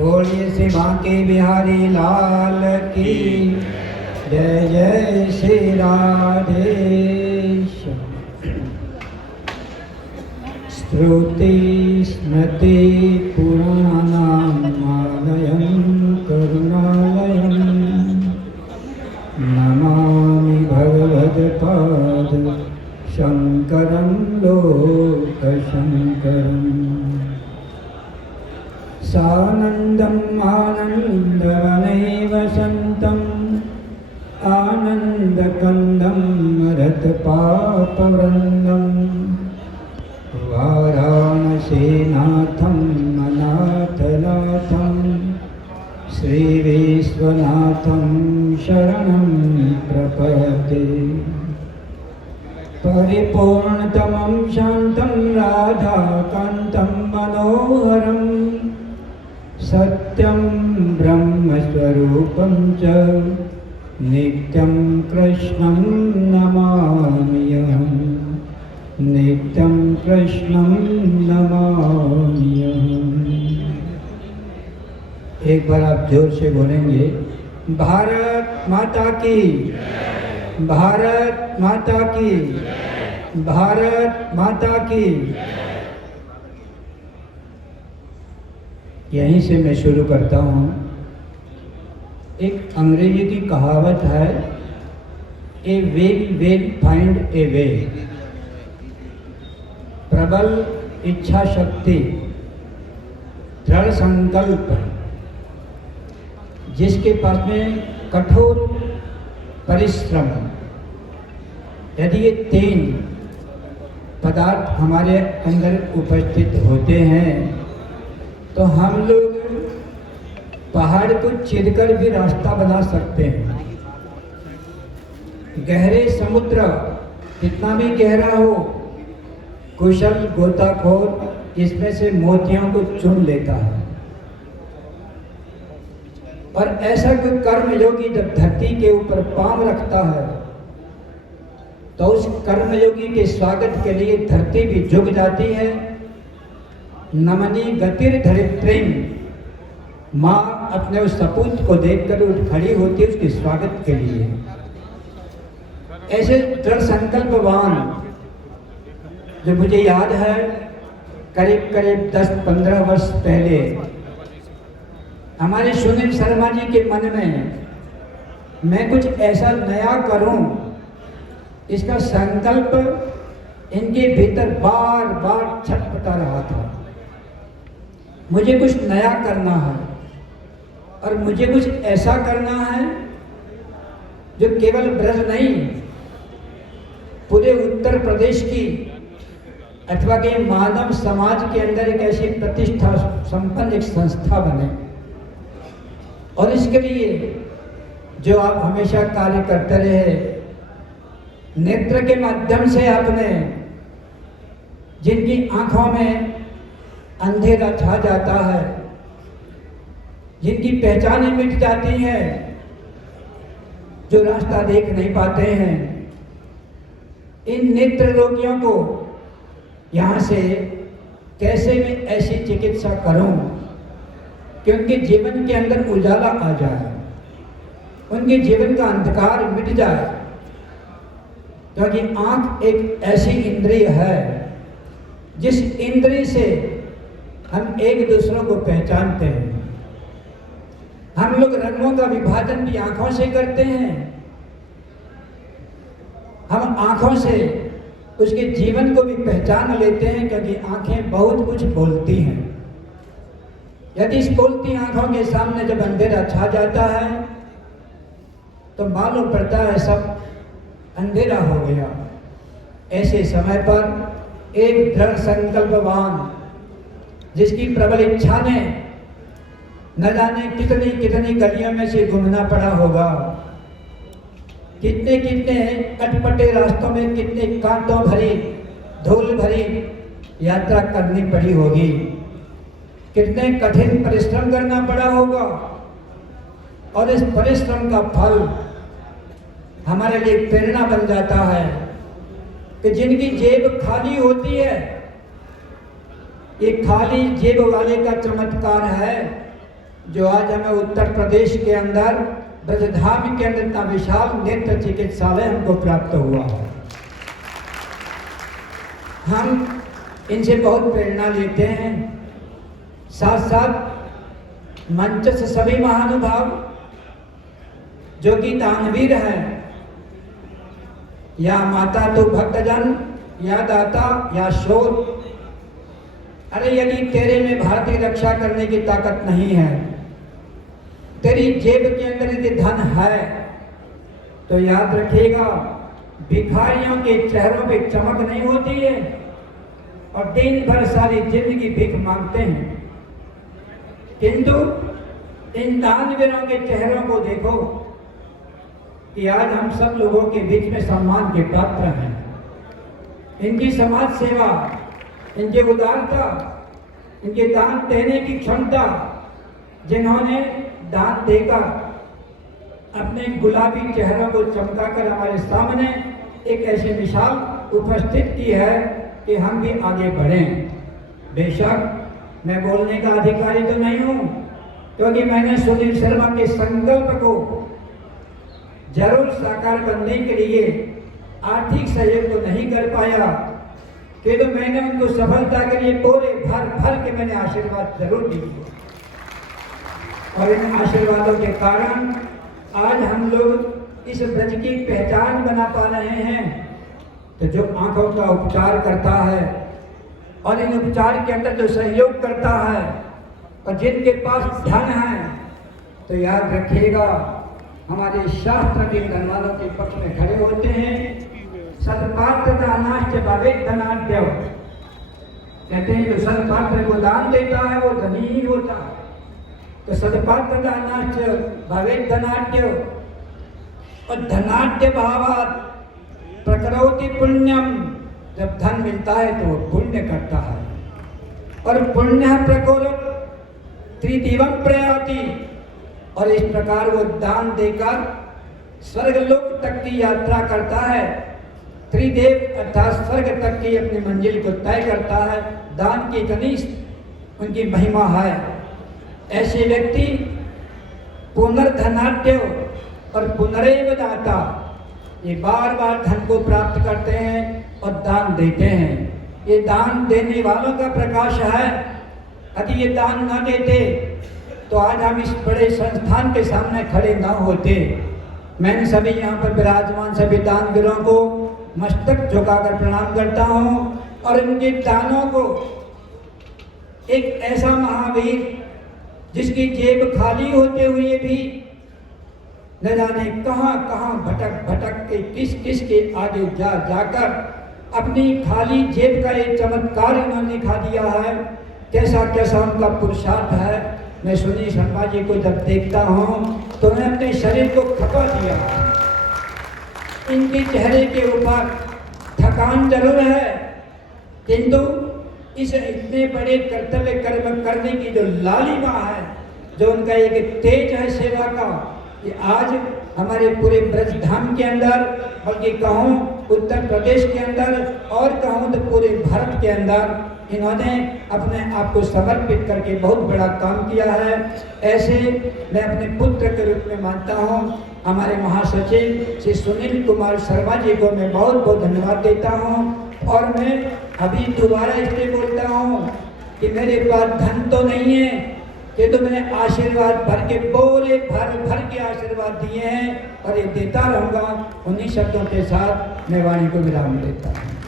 बोलिए श्री बांके बिहारी लाल की जय। जय श्री राधेश। श्रुति स्मृति पुराणानामालयं करुणालयं नमामि भगवत्पाद शंकरं लोकशंकरम्। सानन्दम् आनन्दवनेव सन्तम् आनन्दकन्दं रतपापवृन्दम् वाराणसीनाथं अनाथनाथं श्रीविश्वनाथं शरणं प्रपद्ये। परिपूर्णतमं शान्तं राधाकान्तं मनोहरं सत्यं ब्रह्मस्वरूपं च नित्यं कृष्णं नमाम्यहम्। नित्यं कृष्णं नमाम्यहम्। एक बार आप जोर से बोलेंगे, भारत माता की, भारत माता की, भारत माता की। यहीं से मैं शुरू करता हूँ। एक अंग्रेजी की कहावत है, ए विल फाइंड ए वे। प्रबल इच्छा शक्ति, दृढ़ संकल्प, जिसके पास में कठोर परिश्रम, यदि ये तीन पदार्थ हमारे अंदर उपस्थित होते हैं तो हम लोग पहाड़ को चीरकर भी रास्ता बना सकते हैं। गहरे समुद्र कितना भी गहरा हो, कुशल गोताखोर इसमें से मोतियों को चुन लेता है। और ऐसा कोई कर्मयोगी जब धरती के ऊपर पांव रखता है तो उस कर्मयोगी के स्वागत के लिए धरती भी झुक जाती है। नमनी गतिर धरित्रीं, माँ अपने उस सपूत को देखकर उठ खड़ी होती है उसके स्वागत के लिए। ऐसे दृढ़ संकल्पवान जो मुझे याद है, करीब करीब 10-15 वर्ष पहले हमारे सुनील शर्मा जी के मन में मैं कुछ ऐसा नया करूं, इसका संकल्प इनके भीतर बार बार छटपटा रहा था। मुझे कुछ नया करना है और मुझे कुछ ऐसा करना है जो केवल ब्रज नहीं, पूरे उत्तर प्रदेश की अथवा के मानव समाज के अंदर एक ऐसी प्रतिष्ठा संपन्न एक संस्था बने। और इसके लिए जो आप हमेशा कार्य करते रहे, नेत्र के माध्यम से आपने जिनकी आंखों में अंधेरा छा जाता है, जिनकी पहचानें मिट जाती हैं, जो रास्ता देख नहीं पाते हैं, इन नेत्र रोगियों को यहाँ से कैसे मैं ऐसी चिकित्सा करूं कि उनके जीवन के अंदर उजाला आ जाए, उनके जीवन का अंधकार मिट जाए। क्योंकि आंख एक ऐसी इंद्रिय है जिस इंद्रिय से हम एक दूसरों को पहचानते हैं। हम लोग रंगों का विभाजन भी आंखों से करते हैं। हम आंखों से उसके जीवन को भी पहचान लेते हैं, क्योंकि आंखें बहुत कुछ बोलती हैं। यदि इस बोलती आंखों के सामने जब अंधेरा छा जाता है तो मालूम पड़ता है सब अंधेरा हो गया। ऐसे समय पर एक दृढ़ संकल्पवान, जिसकी प्रबल इच्छा ने न जाने कितनी कितनी गलियों में से घूमना पड़ा होगा, कितने कितने कटपटे रास्तों में कितने कांटों भरी धूल भरी यात्रा करनी पड़ी होगी, कितने कठिन परिश्रम करना पड़ा होगा। और इस परिश्रम का फल हमारे लिए प्रेरणा बन जाता है कि जिनकी जेब खाली होती है, ये खाली जेब वाले का चमत्कार है जो आज हमें उत्तर प्रदेश के अंदर ब्रजधाम के अंदर इतना विशाल नेत्र चिकित्सालय हमको प्राप्त हुआ है। हम इनसे बहुत प्रेरणा लेते हैं। साथ साथ मंच से सभी महानुभाव जो कि दानवीर हैं, या माता तो भक्तजन, या दाता, या शोर। अरे यदि तेरे में भारत की रक्षा करने की ताकत नहीं है, तेरी जेब के अंदर यदि धन है, तो याद रखिएगा भिखारियों के चेहरों पे चमक नहीं होती है और दिन भर सारी जिंदगी भीख मांगते हैं। किंतु इन दानवीरों के चेहरों को देखो कि आज हम सब लोगों के बीच में सम्मान के पात्र हैं। इनकी समाज सेवा, इनकी उदारता, इनके दान देने की क्षमता, जिन्होंने दान देकर अपने गुलाबी चेहरों को चमकाकर हमारे सामने एक ऐसी मिसाल उपस्थित की है कि हम भी आगे बढ़ें। बेशक मैं बोलने का अधिकारी तो नहीं हूं, क्योंकि मैंने सुनील शर्मा के संकल्प को जरूर साकार करने के लिए आर्थिक सहयोग तो नहीं कर पाया, किंतु मैंने उनको सफलता के लिए पूरे भर के मैंने आशीर्वाद जरूर दिए। और इन आशीर्वादों के कारण आज हम लोग इस ब्रज की पहचान बना पा रहे हैं। तो जो आंखों का उपचार करता है और इन उपचार के अंदर जो सहयोग करता है और जिनके पास धन है, तो याद रखिएगा हमारे शास्त्र के धनवानों के पक्ष में खड़े होते हैं। सत्पात्र दानाश्च भवेत् धनाढ्यो, कहते हैं जो सत्पात्र को दान देता है वो धनी ही होता है। तो सत्पात्र दानाश्च भवेत् धनाढ्यो, और धनाढ्य भावात् प्रकरोति पुण्यम, जब धन मिलता है तो वो पुण्य करता है। और पुण्य प्रकोरत त्रिदिवम प्रयाति, और इस प्रकार वो दान देकर स्वर्गलोक तक की यात्रा करता है। त्रिदेव अर्थात स्वर्ग तक की अपनी मंजिल को तय करता है। दान की इतनी उनकी महिमा है। ऐसे व्यक्ति पुनर्धनाढ्य और पुनरेव दाता, ये बार बार धन को प्राप्त करते हैं और दान देते हैं। ये दान देने वालों का प्रकाश है। यदि ये दान न देते तो आज हम इस बड़े संस्थान के सामने खड़े न होते। मैं सभी यहाँ पर विराजमान सभी दानवीरों को मस्तक झुकाकर प्रणाम करता हूँ और इनके दानों को एक ऐसा महावीर जिसकी जेब खाली होते हुए भी न जाने कहाँ कहाँ भटक भटक के किस के आगे जाकर अपनी खाली जेब का एक चमत्कार इन्होंने दिखा दिया है। कैसा कैसा उनका पुरुषार्थ है। मैं सुनील शर्मा जी को जब देखता हूँ तो मैं अपने शरीर को खपा दिया। इनके चेहरे के ऊपर थकान जरूर है, किंतु इस इतने बड़े कर्तव्य कर्म करने की जो लालिमा है, जो उनका एक तेज है सेवा का, ये आज हमारे पूरे ब्रजधाम के अंदर, बल्कि कहूँ उत्तर प्रदेश के अंदर और कहूँ तो पूरे भारत के अंदर इन्होंने अपने आप को समर्पित करके बहुत बड़ा काम किया है। ऐसे मैं अपने पुत्र के रूप में मानता हूँ। हमारे महासचिव श्री सुनील कुमार शर्मा जी को मैं बहुत बहुत धन्यवाद देता हूँ। और मैं अभी दोबारा इसलिए बोलता हूँ कि मेरे पास धन तो नहीं है, कि तो मैंने आशीर्वाद भर के बोले भर के आशीर्वाद दिए हैं और ये देता रहूँगा। उन्हीं शब्दों के साथ मैं वाणी को विराम देता हूँ।